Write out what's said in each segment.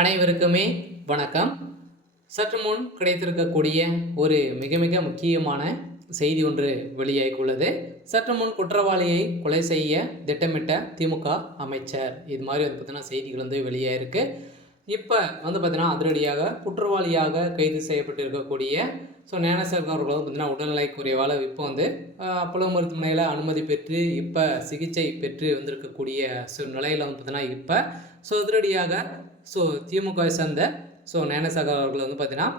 அனைவருக்குமே வணக்கம். சற்று முன் கிடைத்திருக்கக்கூடிய ஒரு மிக மிக முக்கியமான செய்தி ஒன்று வெளியாகியுள்ளது. சற்று முன் குற்றவாளியை கொலை செய்ய திட்டமிட்ட திமுக அமைச்சர், இது மாதிரி பார்த்தீங்கன்னா செய்திகள் வெளியாயிருக்கு. இப்போ பார்த்தீங்கன்னா அதிரடியாக குற்றவாளியாக கைது செய்யப்பட்டு இருக்கக்கூடிய ஞானசேகர் அவர்கள் பார்த்தீங்கன்னா உடல்நிலை குறைவால் இப்போ அப்போலோ மருத்துவமனையில் அனுமதி பெற்று இப்போ சிகிச்சை பெற்று வந்திருக்கக்கூடிய நிலையில் பார்த்தீங்கன்னா இப்போ அதிரடியாக திமுகவை சேர்ந்த ஞானசேகர் அவர்கள் பார்த்தீங்கன்னா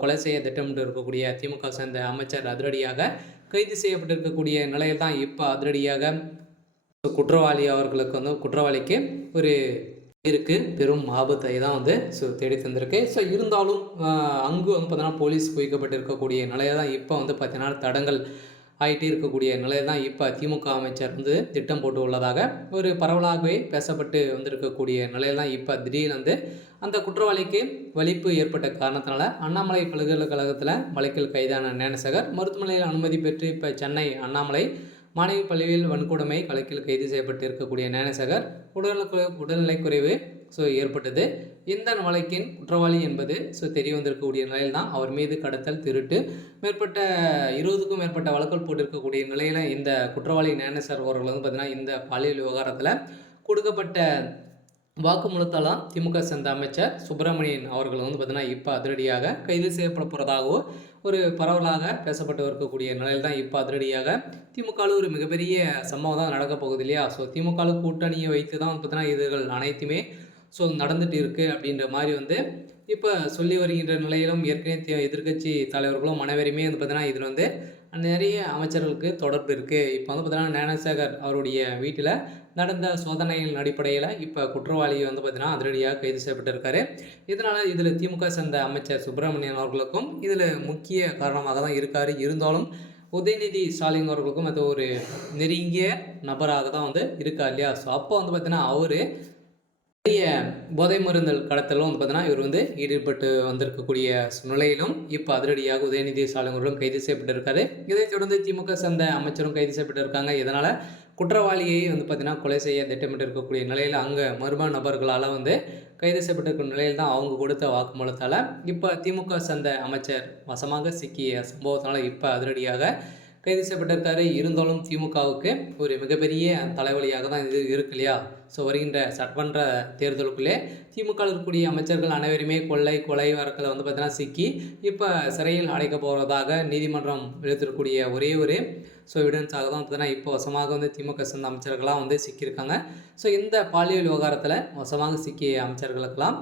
கொலை செய்ய திட்டமிட்டு இருக்கக்கூடிய திமுக சேர்ந்த அமைச்சர் அதிரடியாக கைது செய்யப்பட்டிருக்கக்கூடிய நிலையில் தான் இப்போ அதிரடியாக குற்றவாளி அவர்களுக்கு குற்றவாளிக்கு ஒரு இருக்கு பெரும் ஆபத்தை தான் தேடி தந்திருக்கு. இருந்தாலும் அங்கு பார்த்தீங்கன்னா போலீஸ் குவிக்கப்பட்டு இருக்கக்கூடிய நிலையை தான் இப்போ பார்த்தீங்கன்னா தடங்கள் ஆகிட்டே இருக்கக்கூடிய நிலையை தான் இப்போ திமுக அமைச்சர் திட்டம் போட்டு உள்ளதாக ஒரு பரவலாகவே பேசப்பட்டு வந்திருக்கக்கூடிய நிலையில் தான் இப்போ திடீர்னு அந்த குற்றவாளிக்கு வலிப்பு ஏற்பட்ட காரணத்தினால அண்ணாமலை பல்கலைக்கழகத்தில் வழக்கில் கைதான ஞானசேகர் மருத்துவமனையில் அனுமதி பெற்று இப்போ சென்னை அண்ணாமலை மாணவி பள்ளியில் வன்கொடுமை வழக்கில் கைது செய்யப்பட்டு இருக்கக்கூடிய ஞானசேகர் உடல்நிலை குறைவு ஏற்பட்டது. இந்த வழக்கின் குற்றவாளி என்பது தெரிய வந்திருக்கக்கூடிய நிலையில் தான் அவர் மீது கடத்தல், திருட்டு மேற்பட்ட 20க்கும் மேற்பட்ட வழக்குகள் போட்டிருக்கக்கூடிய நிலையில் இந்த குற்றவாளி ஞானசேகர் அவர்கள் பார்த்தீங்கன்னா இந்த பாலியல் விவகாரத்தில் கொடுக்கப்பட்ட வாக்குமூலத்தால் திமுக சேர்ந்த அமைச்சர் சுப்பிரமணியன் அவர்கள் பார்த்தீங்கன்னா இப்போ அதிரடியாக கைது செய்யப்பட போகிறதாகவோ ஒரு பரவலாக பேசப்பட்டு இருக்கக்கூடிய நிலையில் தான் இப்போ அதிரடியாக திமுகவில் ஒரு மிகப்பெரிய சம்பவம் தான் நடக்க போகுது இல்லையா. திமுக கூட்டணியை வைத்து தான் பார்த்தீங்கன்னா இதுகள் அனைத்துமே நடந்துட்டு இருக்குது அப்படின்ற மாதிரி இப்போ சொல்லி வருகின்ற நிலையிலும் ஏற்கனவே எதிர்கட்சி தலைவர்களும் அனைவருமே பார்த்தீங்கன்னா இதில் நிறைய அமைச்சர்களுக்கு தொடர்பு இருக்குது. இப்போ பார்த்தீங்கன்னா ஞானசேகர் அவருடைய வீட்டில் நடந்த சோதனையின் அடிப்படையில் இப்போ குற்றவாளி பார்த்தீங்கன்னா அதிரடியாக கைது செய்யப்பட்டிருக்காரு. இதனால் இதில் திமுக சேர்ந்த அமைச்சர் சுப்பிரமணியன் அவர்களுக்கும் இதில் முக்கிய காரணமாக தான் இருக்கார். இருந்தாலும் உதயநிதி ஸ்டாலின் அவர்களுக்கும் அது ஒரு நெருங்கிய நபராக தான் இருக்கார் இல்லையா. அப்போ பார்த்தீங்கன்னா அவர் நிறைய போதை மருந்தல் கடத்தலும் பார்த்தீங்கன்னா இவர் ஈடுபட்டு வந்திருக்கக்கூடிய நிலையிலும் இப்போ அதிரடியாக உதயநிதி ஸ்டாலின் அவர்களும் கைது செய்யப்பட்டிருக்காரு. இதைத் தொடர்ந்து திமுக சேர்ந்த அமைச்சரும் கைது செய்யப்பட்டிருக்காங்க. இதனால் குற்றவாளியை பார்த்தீங்கன்னா கொலை செய்ய திட்டமிட்டு இருக்கக்கூடிய நிலையில் அங்கே மர்ம நபர்களால் கைது செய்யப்பட்டிருக்கும் நிலையில் தான் அவங்க கொடுத்த வாக்குமூலத்தால் இப்போ திமுக சேர்ந்த அமைச்சர் வசமாக சிக்கிய சம்பவத்தினால இப்போ அதிரடியாக கைது செய்யப்பட்டிருக்காரு. இருந்தாலும் திமுகவுக்கு ஒரு மிகப்பெரிய தலைவலியாக தான் இது இருக்கு இல்லையா. வருகின்ற சட்டமன்ற தேர்தலுக்குள்ளே திமுக இருக்கக்கூடிய அமைச்சர்கள் அனைவருமே கொலை வழக்கில் பார்த்தீங்கன்னா சிக்கி இப்போ சிறையில் அடைக்க போவதாக நீதிமன்றம் எடுத்திருக்கக்கூடிய ஒரே ஒரு எவிடன்ஸாக தான் பார்த்தீங்கன்னா இப்போ வசமாக திமுக சேர்ந்த அமைச்சர்களாக சிக்கியிருக்காங்க. இந்த பாலியல் விவகாரத்தில் வசமாக சிக்கிய அமைச்சர்களுக்கெல்லாம்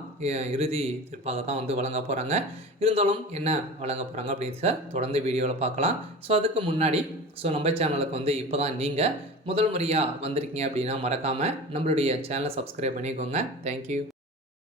இறுதி தீர்ப்பாக தான் வழங்க போகிறாங்க. இருந்தாலும் என்ன வழங்க போகிறாங்க அப்படின்னு தொடர்ந்து வீடியோவில் பார்க்கலாம். அதுக்கு முன்னாடி நம்ம சேனலுக்கு இப்போ தான் நீங்கள் முதல் முறையாக வந்திருக்கீங்க அப்படின்னா மறக்காமல் நம்மளுடைய சேனலை சப்ஸ்கிரைப் பண்ணிக்கோங்க. தேங்க்யூ.